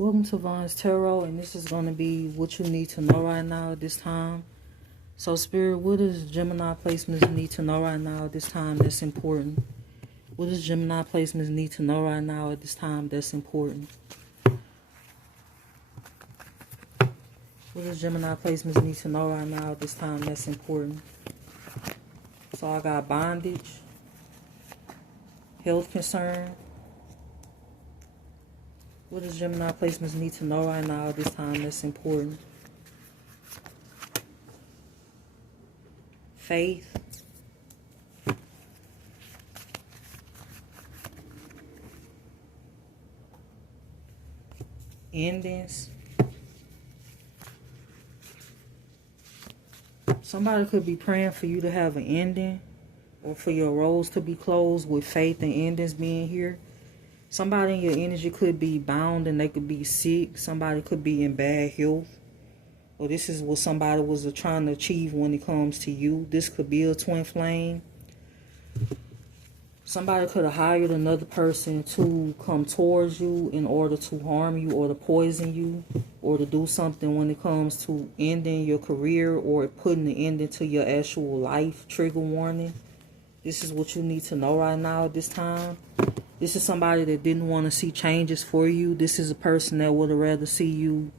Welcome to Vaughn's Tarot, and this is going to be what you need to know right now at this time. So, Spirit, what does Gemini placements need to know right now at this time that's important? What does Gemini placements need to know right now at this time that's important? What does Gemini placements need to know right now at this time that's important? So, I got bondage, health concern. What does Gemini placements need to know right now at this time that's important? Faith. Endings. Somebody could be praying for you to have an ending, or for your roles to be closed with faith and endings being here. Somebody in your energy could be bound and they could be sick. Somebody could be in bad health. Or this is what somebody was trying to achieve when it comes to you. This could be a twin flame. Somebody could have hired another person to come towards you in order to harm you or to poison you or to do something when it comes to ending your career or putting an ending to your actual life. Trigger warning. This is what you need to know right now at this time. This is somebody that didn't want to see changes for you. This is a person that would have rather see you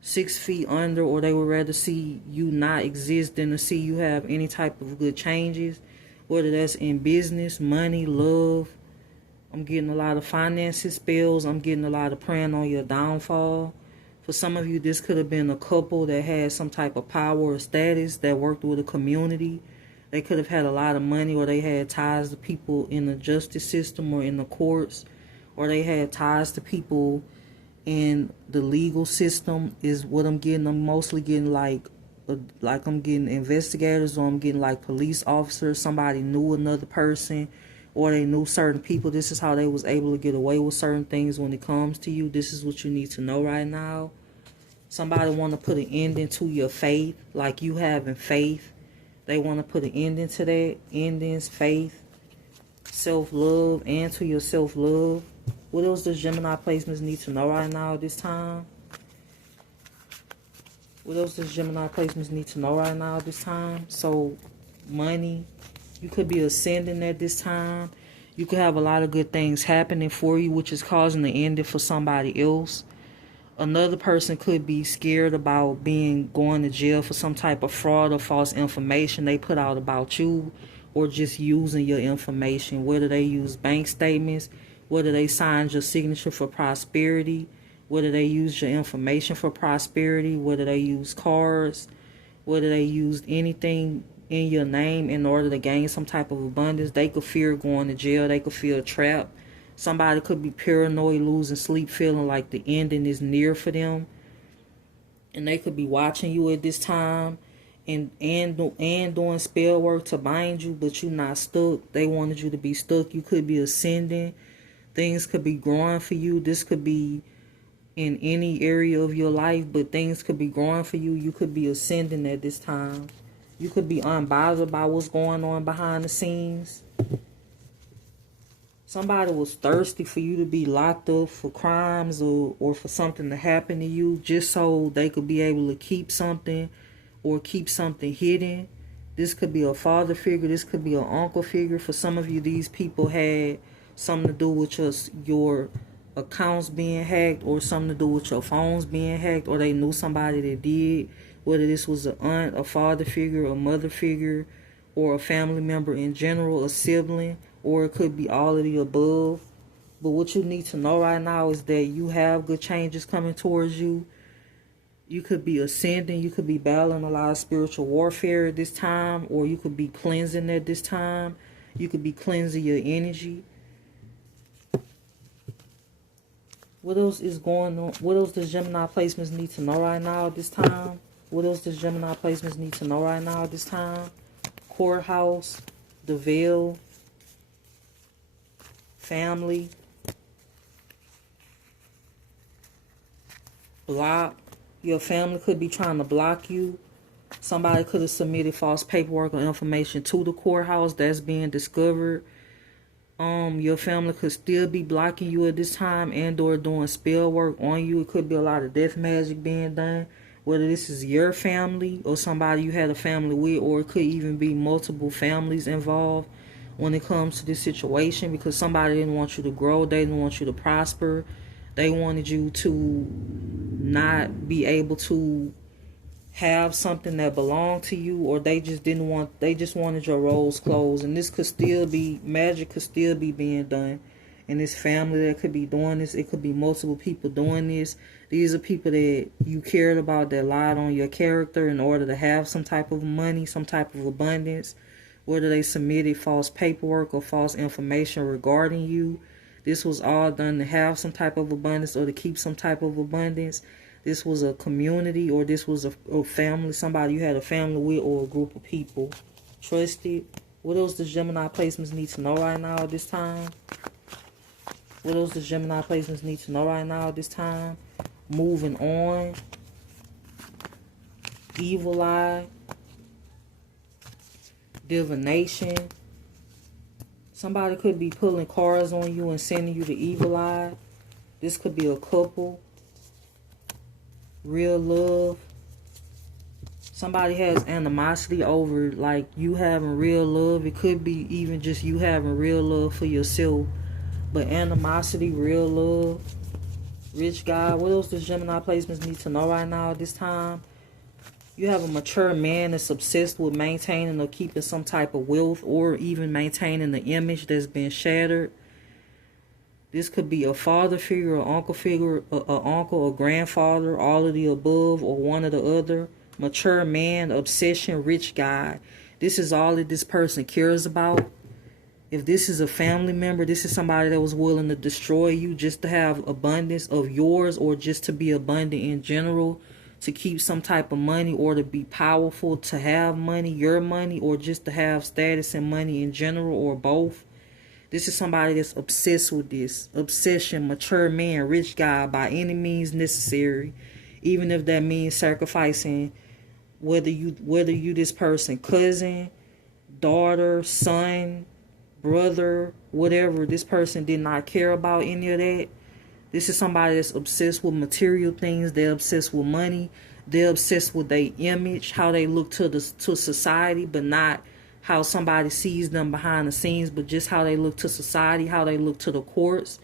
6 feet under, or they would rather see you not exist than to see you have any type of good changes, whether that's in business, money, love. I'm getting a lot of finances spells. I'm getting a lot of praying on your downfall. For some of you, this could have been a couple that had some type of power or status that worked with a community. They could have had a lot of money, or they had ties to people in the justice system or in the courts, or they had ties to people in the legal system is what I'm getting. I'm mostly getting like I'm getting investigators, or I'm getting like police officers. Somebody knew another person, or they knew certain people. This is how they was able to get away with certain things when it comes to you. This is what you need to know right now. Somebody want to put an ending to your faith, like you having faith. They want to put an ending to that. Endings, faith, self-love, and to your self-love. What else does Gemini placements need to know right now at this time? What else does Gemini placements need to know right now at this time? So, money. You could be ascending at this time. You could have a lot of good things happening for you, which is causing the ending for somebody else. Another person could be scared about going to jail for some type of fraud or false information they put out about you, or just using your information, whether they use bank statements, whether they signed your signature for prosperity, whether they used your information for prosperity, whether they used cards, whether they used anything in your name in order to gain some type of abundance. They could fear going to jail. They could feel trapped. Somebody could be paranoid, losing sleep, feeling like the ending is near for them. And they could be watching you at this time and doing spell work to bind you, but you're not stuck. They wanted you to be stuck. You could be ascending. Things could be growing for you. This could be in any area of your life, but things could be growing for you. You could be ascending at this time. You could be unbothered by what's going on behind the scenes. Somebody was thirsty for you to be locked up for crimes or for something to happen to you, just so they could be able to keep something or keep something hidden. This could be a father figure. This could be an uncle figure. For some of you, these people had something to do with your accounts being hacked, or something to do with your phones being hacked, or they knew somebody that did. Whether this was an aunt, a father figure, a mother figure, or a family member in general, a sibling, or it could be all of the above. But what you need to know right now is that you have good changes coming towards you. You could be ascending. You could be battling a lot of spiritual warfare at this time, or you could be cleansing at this time. You could be cleansing your energy. What else is going on? What else does Gemini placements need to know right now at this time? What else does Gemini placements need to know right now at this time? Courthouse, the veil, family, block. Your family could be trying to block you. Somebody could have submitted false paperwork or information to the courthouse that's being discovered. Your family could still be blocking you at this time and or doing spell work on you. It could be a lot of death magic being done. Whether this is your family or somebody you had a family with, or it could even be multiple families involved when it comes to this situation, because somebody didn't want you to grow, they didn't want you to prosper, they wanted you to not be able to have something that belonged to you, or they just wanted your roles closed. And this could still be, magic could still be being done in this family that could be doing this. It could be multiple people doing this. These are people that you cared about that lied on your character in order to have some type of money, some type of abundance, whether they submitted false paperwork or false information regarding you. This was all done to have some type of abundance or to keep some type of abundance. This was a community, or this was a family, somebody you had a family with, or a group of people. Trusted. What else does Gemini placements need to know right now at this time? What else does Gemini placements need to know right now at this time? Moving on. Evil eye. Divination. Somebody could be pulling cards on you and sending you the evil eye. This could be a couple. Real love. Somebody has animosity over like you having real love. It could be even just you having real love for yourself. But animosity, real love. Rich guy. What else does Gemini placements need to know right now at this time? You have a mature man that's obsessed with maintaining or keeping some type of wealth, or even maintaining the image that's been shattered. This could be a father figure, an uncle figure, a uncle, a grandfather, all of the above, or one or the other. Mature man, obsession, rich guy. This is all that this person cares about. If this is a family member, this is somebody that was willing to destroy you just to have abundance of yours, or just to be abundant in general, to keep some type of money, or to be powerful, to have money, your money, or just to have status and money in general, or both. This is somebody that's obsessed with this. Obsession, mature man, rich guy, by any means necessary. Even if that means sacrificing whether you this person, cousin, daughter, son, brother, whatever. This person did not care about any of that. This is somebody that's obsessed with material things. They're obsessed with money. They're obsessed with their image, how they look to society, but not how somebody sees them behind the scenes, but just how they look to society, how they look to the courts.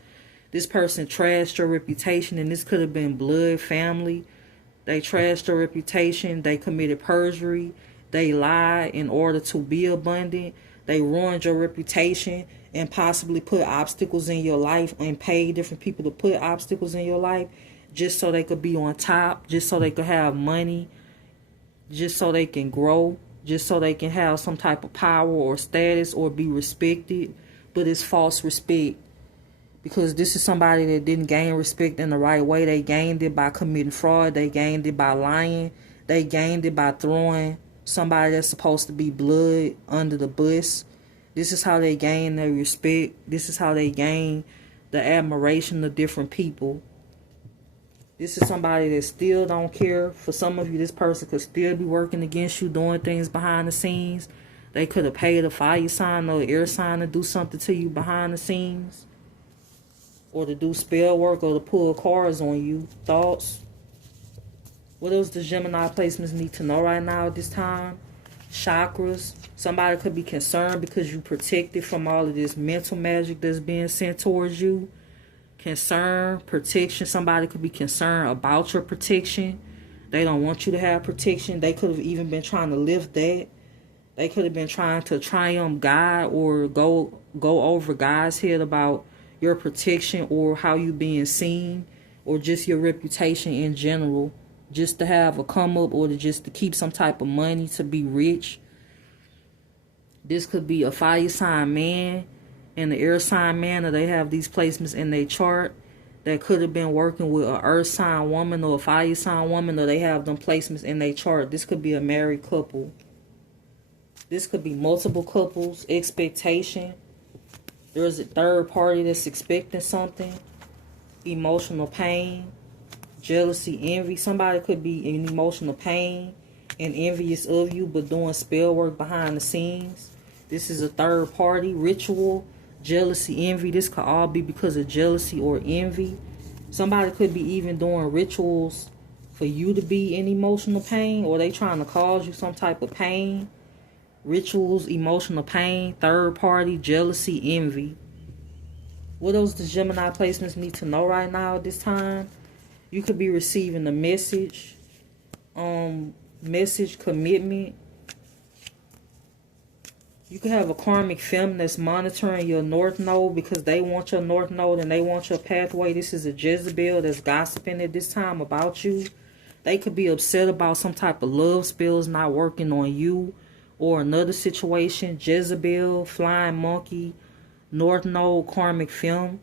This person trashed your reputation, and this could have been blood, family. They trashed your reputation. They committed perjury. They lied in order to be abundant. They ruined your reputation and possibly put obstacles in your life and paid different people to put obstacles in your life just so they could be on top, just so they could have money, just so they can grow, just so they can have some type of power or status or be respected. But it's false respect, because this is somebody that didn't gain respect in the right way. They gained it by committing fraud. They gained it by lying. They gained it by throwing somebody that's supposed to be blood under the bus. This is how they gain their respect. This is how they gain the admiration of different people. This is somebody that still don't care. For some of you, this person could still be working against you, doing things behind the scenes. They could have paid a fire sign or an air sign to do something to you behind the scenes, or to do spell work, or to pull cards on you. Thoughts? What else does Gemini placements need to know right now at this time? Chakras. Somebody could be concerned because you protected from all of this mental magic that's being sent towards you. Concern, protection. Somebody could be concerned about your protection. They don't want you to have protection. They could have even been trying to lift that. They could have been trying to triumph God, or go over God's head about your protection, or how you being seen, or just your reputation in general, just to have a come up, or just to keep some type of money, to be rich. This could be a fire sign man and the air sign man, or they have these placements in their chart that could have been working with an earth sign woman or a fire sign woman, or they have them placements in their chart. This could be a married couple. This could be multiple couples. Expectation. There's a third party that's expecting something. Emotional pain. Jealousy, envy. Somebody could be in emotional pain and envious of you, but doing spell work behind the scenes. This is a third party. Ritual. jealousy, envy. This could all be because of jealousy or envy. Somebody could be even doing rituals for you to be in emotional pain, or they trying to cause you some type of pain. Rituals, emotional pain, third party, jealousy, envy. What else does Gemini placements need to know right now at this time? You could be receiving a message, commitment. You could have a karmic femme that's monitoring your north node because they want your north node and they want your pathway. This is a Jezebel that's gossiping at this time about you. They could be upset about some type of love spells not working on you or another situation. Jezebel, flying monkey, north node, karmic femme.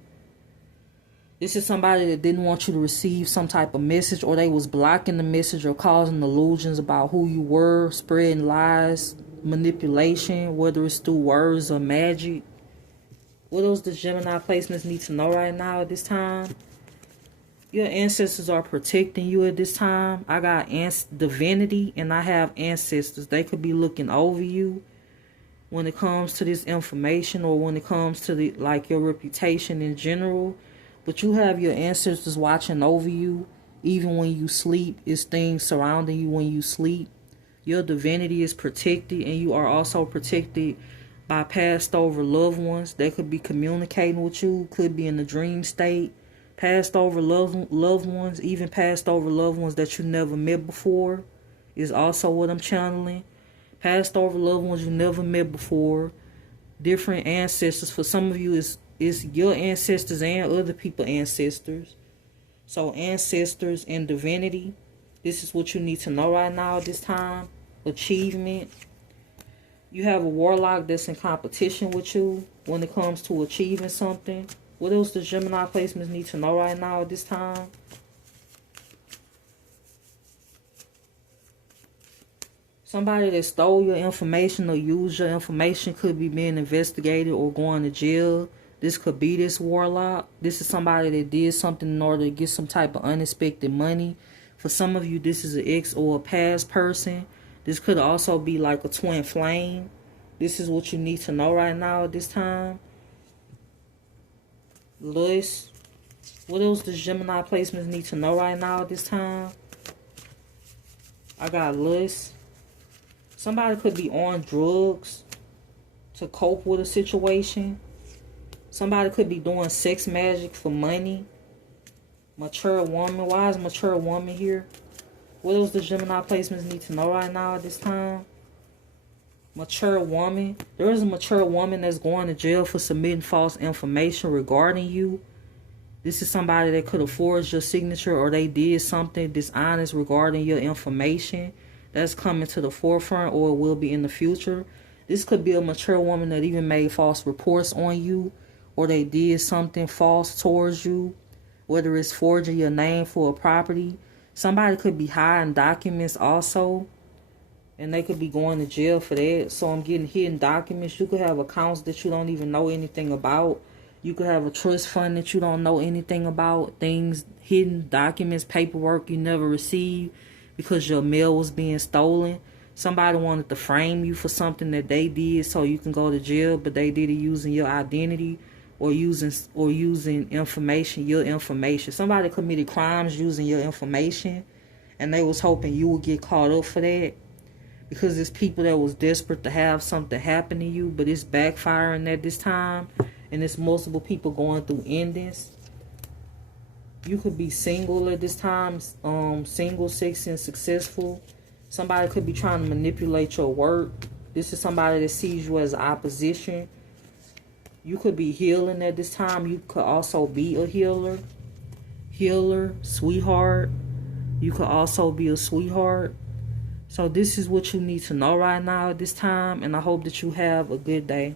This is somebody that didn't want you to receive some type of message, or they was blocking the message or causing illusions about who you were, spreading lies, manipulation, whether it's through words or magic. What else does Gemini placements need to know right now at this time? Your ancestors are protecting you at this time. I got divinity and I have ancestors. They could be looking over you when it comes to this information, or when it comes to your reputation in general. But you have your ancestors watching over you even when you sleep. It's things surrounding you when you sleep. Your divinity is protected, and you are also protected by passed over loved ones. They could be communicating with you, could be in a dream state. Passed over loved ones, even passed over loved ones that you never met before, is also what I'm channeling. Passed over loved ones you never met before. Different ancestors. For some of you, it's your ancestors and other people's ancestors. So ancestors and divinity. This is what you need to know right now at this time. Achievement. You have a warlock that's in competition with you when it comes to achieving something. What else does Gemini placements need to know right now at this time? Somebody that stole your information or used your information could be being investigated or going to jail. This could be this warlock. This is somebody that did something in order to get some type of unexpected money. For some of you, this is an ex or a past person. This could also be like a twin flame. This is what you need to know right now at this time. Lust. What else does Gemini placements need to know right now at this time? I got lust. Somebody could be on drugs to cope with a situation. Somebody could be doing sex magic for money. Mature woman. Why is mature woman here? What else does Gemini placements need to know right now at this time? Mature woman. There is a mature woman that's going to jail for submitting false information regarding you. This is somebody that could have forged your signature, or they did something dishonest regarding your information. That's coming to the forefront, or it will be in the future. This could be a mature woman that even made false reports on you, or they did something false towards you, whether it's forging your name for a property. Somebody could be hiding documents also, and they could be going to jail for that. So I'm getting hidden documents. You could have accounts that you don't even know anything about. You could have a trust fund that you don't know anything about. Things, hidden documents, paperwork you never received because your mail was being stolen. Somebody wanted to frame you for something that they did so you can go to jail, but they did it using your identity or using information, your information. Somebody committed crimes using your information, and they was hoping you would get caught up for that, because there's people that was desperate to have something happen to you, but it's backfiring at this time, and it's multiple people going through endings. You could be single at this time, single, sexy, and successful. Somebody could be trying to manipulate your work. This is somebody that sees you as opposition. You could be healing at this time. You could also be a healer. Healer, sweetheart. You could also be a sweetheart. So this is what you need to know right now at this time, and I hope that you have a good day.